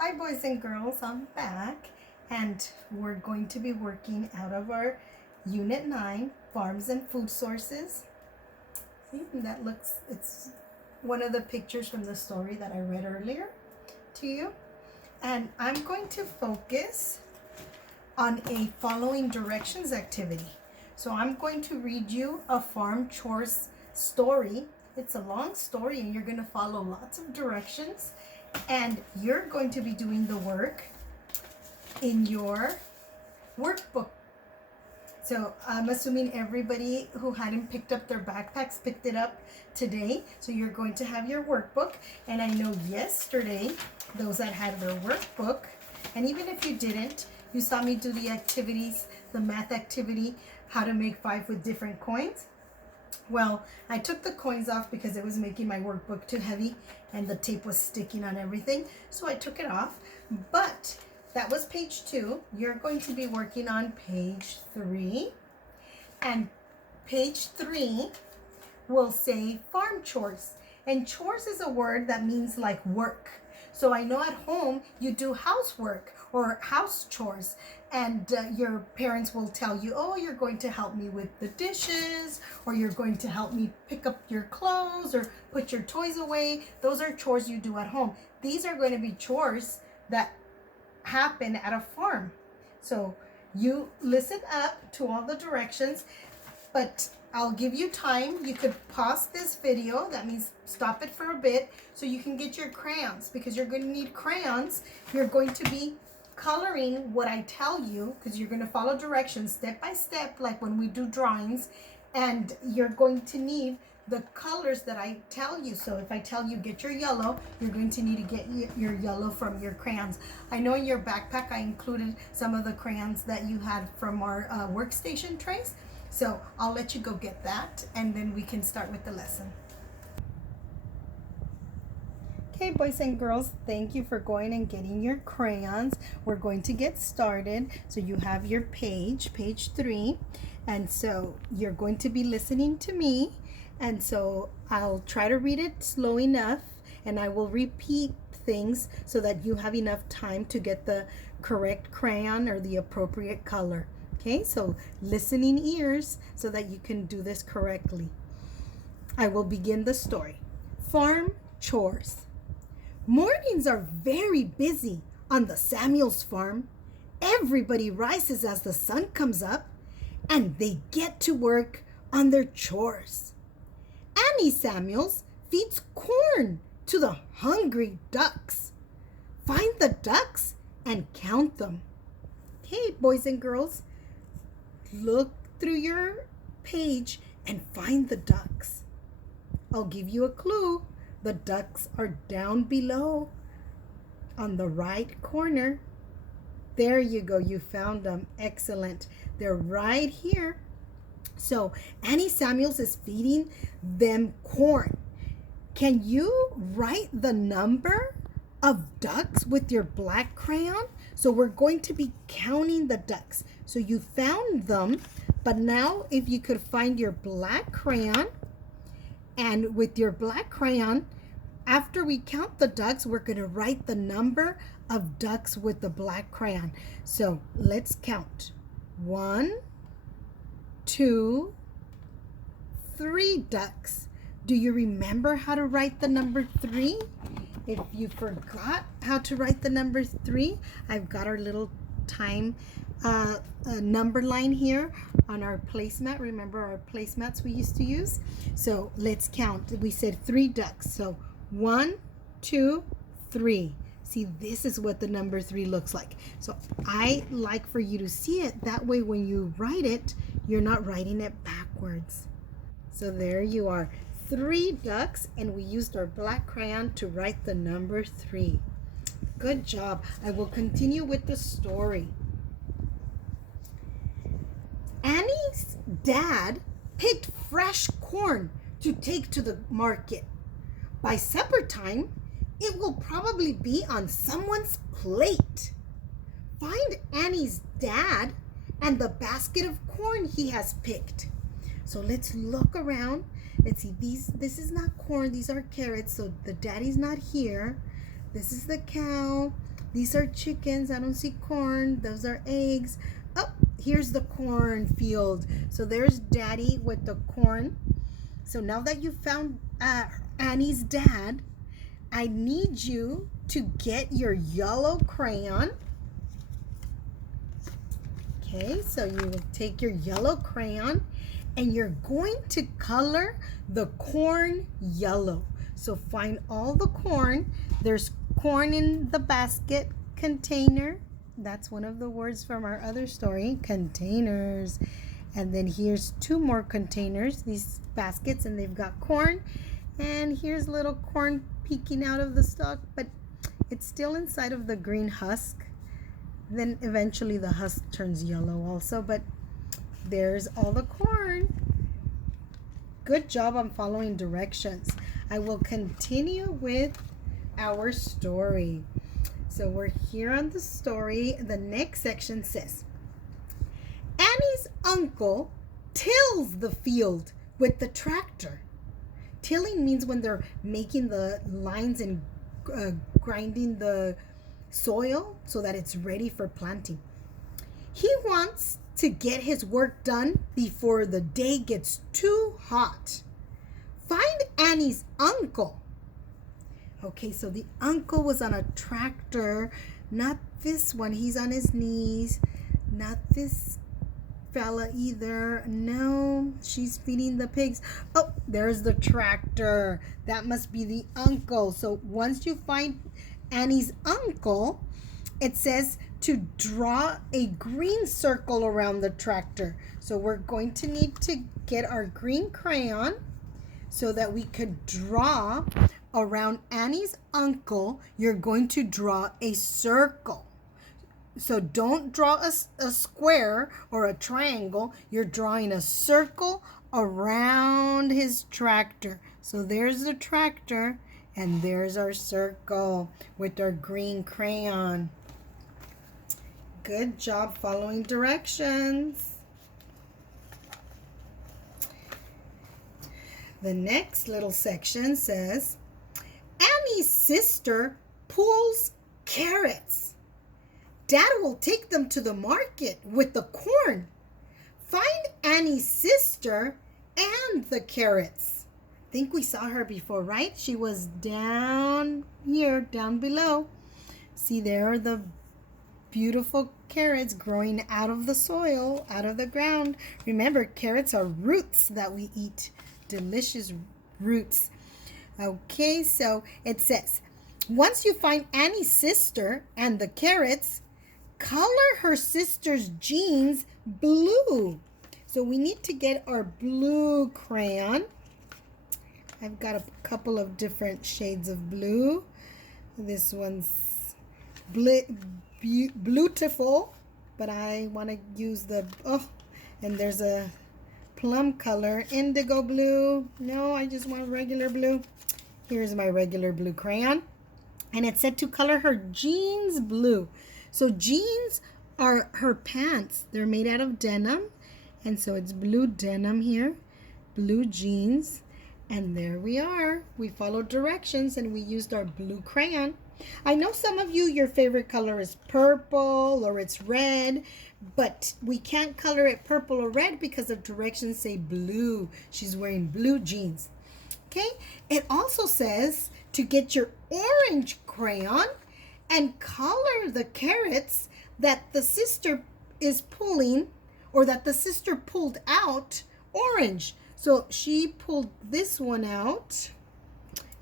Hi boys and girls, I'm back and we're going to be working out of our Unit 9, Farms and Food Sources. See, it's one of the pictures from the story that I read earlier to you. And I'm going to focus on a following directions activity. So I'm going to read you a farm chores story. It's a long story and you're going to follow lots of directions. And you're going to be doing the work in your workbook. So I'm assuming everybody who hadn't picked up their backpacks picked it up today. So you're going to have your workbook. And I know yesterday, those that had their workbook, and even if you didn't, you saw me do the activities, the math activity, how to make 5 with different coins. Well, I took the coins off because it was making my workbook too heavy and the tape was sticking on everything. So I took it off, but that was page 2. You're going to be working on page 3. And page 3 will say farm chores. And chores is a word that means like work. So I know at home you do housework or house chores, and your parents will tell you, oh, you're going to help me with the dishes, or you're going to help me pick up your clothes or put your toys away. Those are chores you do at home. These are going to be chores that happen at a farm. So you listen up to all the directions, but I'll give you time. You could pause this video. That means stop it for a bit so you can get your crayons, because you're going to need crayons. You're going to be coloring what I tell you, because you're going to follow directions step by step like when we do drawings, and you're going to need the colors that I tell you. So if I tell you get your yellow, you're going to need to get your yellow from your crayons. I know in your backpack I included some of the crayons that you had from our workstation trays. So I'll let you go get that, and then we can start with the lesson. Okay, boys and girls, thank you for going and getting your crayons. We're going to get started. So you have your page 3. And so you're going to be listening to me. And so I'll try to read it slow enough, and I will repeat things so that you have enough time to get the correct crayon or the appropriate color. Okay, so listening ears so that you can do this correctly. I will begin the story. Farm chores. Mornings are very busy on the Samuels farm. Everybody rises as the sun comes up, and they get to work on their chores. Annie Samuels feeds corn to the hungry ducks. Find the ducks and count them. Okay, boys and girls, look through your page and find the ducks. I'll give you a clue. The ducks are down below on the right corner. There you go. You found them. Excellent. They're right here. So Annie Samuels is feeding them corn. Can you write the number of ducks with your black crayon? So we're going to be counting the ducks. So you found them, but now if you could find your black crayon, and with your black crayon, after we count the ducks, we're going to write the number of ducks with the black crayon. So let's count. 1, 2, 3 ducks. Do you remember how to write the number 3? If you forgot how to write the number 3, I've got our little time number line here on our placemat. Remember our placemats we used to use? So let's count. We said 3 ducks. So 1, 2, 3. See, this is what the number 3 looks like. So I like for you to see it. That way when you write it, you're not writing it backwards. So there you are. 3 ducks, and we used our black crayon to write the number 3. Good job. I will continue with the story. Annie's dad picked fresh corn to take to the market. By supper time, it will probably be on someone's plate. Find Annie's dad and the basket of corn he has picked. So let's look around. Let's see, this is not corn, these are carrots, so the daddy's not here. This is the cow. These are chickens. I don't see corn. Those are eggs. Oh, here's the cornfield. So there's Daddy with the corn. So now that you found Annie's dad, I need you to get your yellow crayon. Okay, so you will take your yellow crayon and you're going to color the corn yellow. So find all the corn. There's corn in the basket container. That's one of the words from our other story, containers. And then here's two more containers, these baskets, and they've got corn. And here's little corn peeking out of the stalk, but it's still inside of the green husk. Then eventually the husk turns yellow also, but there's all the corn. Good job on following directions. I will continue with our story. So we're here on the story. The next section says, Annie's uncle tills the field with the tractor. Tilling means when they're making the lines and grinding the soil so that it's ready for planting. He wants to get his work done before the day gets too hot. Find Annie's uncle. Okay, so the uncle was on a tractor, not this one. He's on his knees. Not this fella either. No, she's feeding the pigs. Oh, there's the tractor. That must be the uncle. So once you find Annie's uncle, it says to draw a green circle around the tractor. So we're going to need to get our green crayon so that we could draw around Annie's uncle. You're going to draw a circle. So don't draw a square or a triangle. You're drawing a circle around his tractor. So there's the tractor and there's our circle with our green crayon. Good job following directions. The next little section says, Annie's sister pulls carrots. Dad will take them to the market with the corn. Find Annie's sister and the carrots. I think we saw her before, right? She was down here, down below. See, there are the beautiful carrots growing out of the soil, out of the ground. Remember, carrots are roots that we eat. Delicious roots. Okay, so it says, once you find Annie's sister and the carrots, color her sister's jeans blue. So we need to get our blue crayon. I've got a couple of different shades of blue. This one's beautiful, but I want to use the, and there's a plum color, indigo blue. No, I just want regular blue. Here's my regular blue crayon. And it said to color her jeans blue. So jeans are her pants. They're made out of denim. And so it's blue denim here, blue jeans. And there we are. We followed directions and we used our blue crayon. I know some of you, your favorite color is purple or it's red, but we can't color it purple or red because the directions say blue. She's wearing blue jeans. Okay, it also says to get your orange crayon and color the carrots that the sister is pulling, or that the sister pulled out, orange. So she pulled this one out,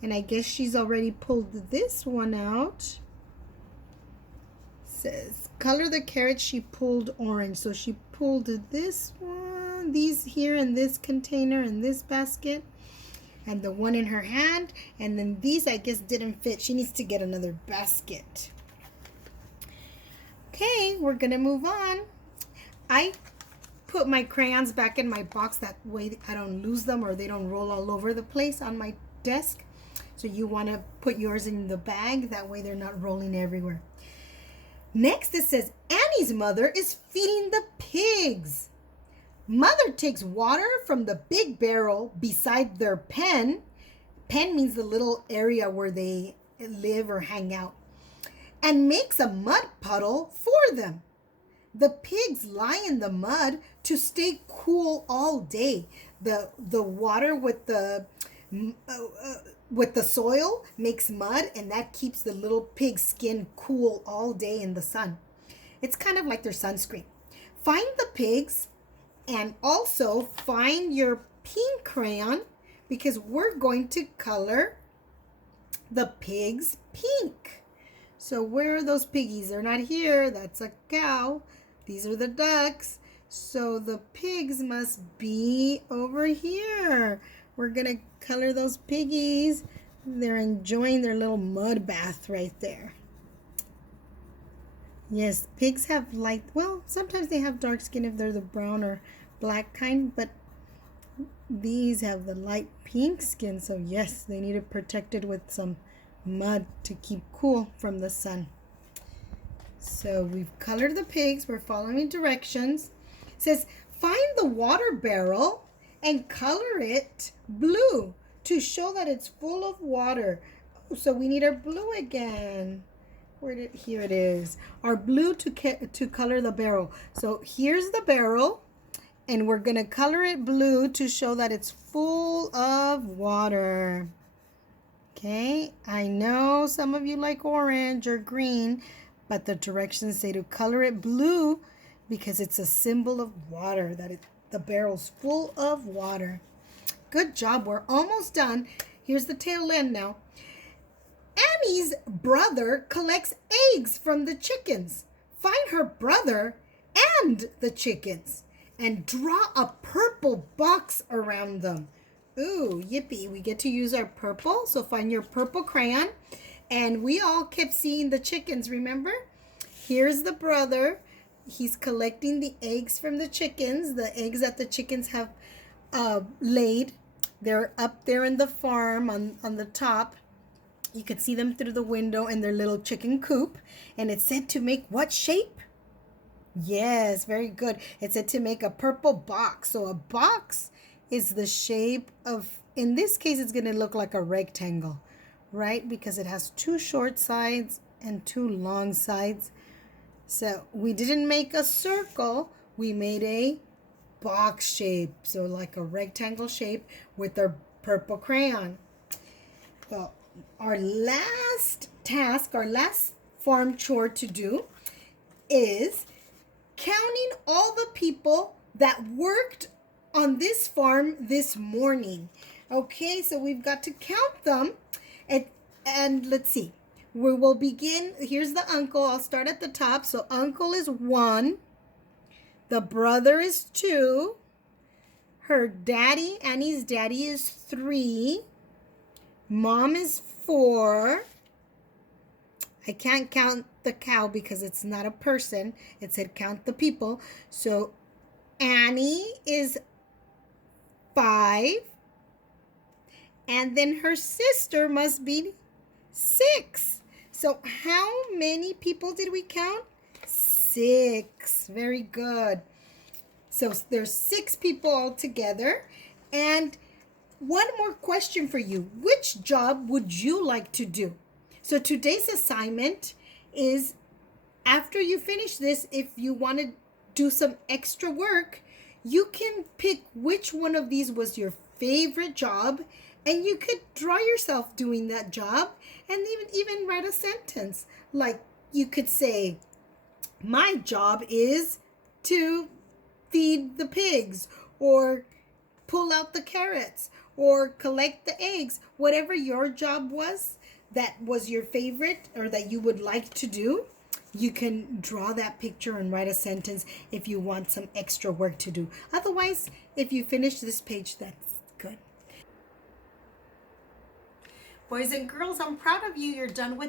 and I guess she's already pulled this one out. Says color the carrots, she pulled orange. So she pulled this one, these here in this container, in this basket, and the one in her hand, and then these I guess didn't fit. She needs to get another basket. Okay, we're gonna move on. I put my crayons back in my box, that way I don't lose them or they don't roll all over the place on my desk. So you want to put yours in the bag, that way they're not rolling everywhere. Next it says, Annie's mother is feeding the pigs. Mother takes water from the big barrel beside their pen. Pen means the little area where they live or hang out. and makes a mud puddle for them. The pigs lie in the mud to stay cool all day. The water with the soil makes mud, and that keeps the little pig's skin cool all day in the sun. It's kind of like their sunscreen. Find the pigs and also find your pink crayon because we're going to color the pigs pink. So where are those piggies? They're not here. That's a cow. These are the ducks. So the pigs must be over here. We're going to color those piggies. They're enjoying their little mud bath right there. Yes, pigs have light, well, sometimes they have dark skin if they're the brown or black kind, but these have the light pink skin. So yes, they need it protected with some mud to keep cool from the sun. So we've colored the pigs. We're following directions. It says, find the water barrel and color it blue to show that it's full of water. So we need our blue again. Here it is. Our blue to color the barrel. So here's the barrel, and we're going to color it blue to show that it's full of water. Okay, I know some of you like orange or green, but the directions say to color it blue because it's a symbol of water, that the barrel's full of water. Good job. We're almost done. Here's the tail end now. Annie's brother collects eggs from the chickens. Find her brother and the chickens and draw a purple box around them. Ooh, yippee. We get to use our purple. So find your purple crayon. And we all kept seeing the chickens, remember? Here's the brother. He's collecting the eggs from the chickens, the eggs that the chickens have laid. They're up there in the farm on the top. You could see them through the window in their little chicken coop. And it said to make what shape? Yes, very good. It said to make a purple box. So a box is the shape of, in this case, it's going to look like a rectangle, right? Because it has two short sides and two long sides. So we didn't make a circle. We made a box shape. So like a rectangle shape with our purple crayon. Well, our last task, our last farm chore to do is counting all the people that worked on this farm this morning. Okay, so we've got to count them. And let's see. We will begin. Here's the uncle. I'll start at the top. So uncle is 1. The brother is 2. Her daddy, Annie's daddy, is 3. Mom is 4. I can't count the cow because it's not a person. It said count the people. So Annie is 5. And then her sister must be 6. So how many people did we count? 6. Very good. So there's 6 people all together. And one more question for you. Which job would you like to do? So today's assignment is, after you finish this, if you want to do some extra work, you can pick which one of these was your favorite job, and you could draw yourself doing that job and even write a sentence. Like you could say, my job is to feed the pigs, or pull out the carrots, or collect the eggs. Whatever your job was that was your favorite or that you would like to do, you can draw that picture and write a sentence if you want some extra work to do. Otherwise, if you finish this page, that's good. Boys and girls, I'm proud of you. You're done with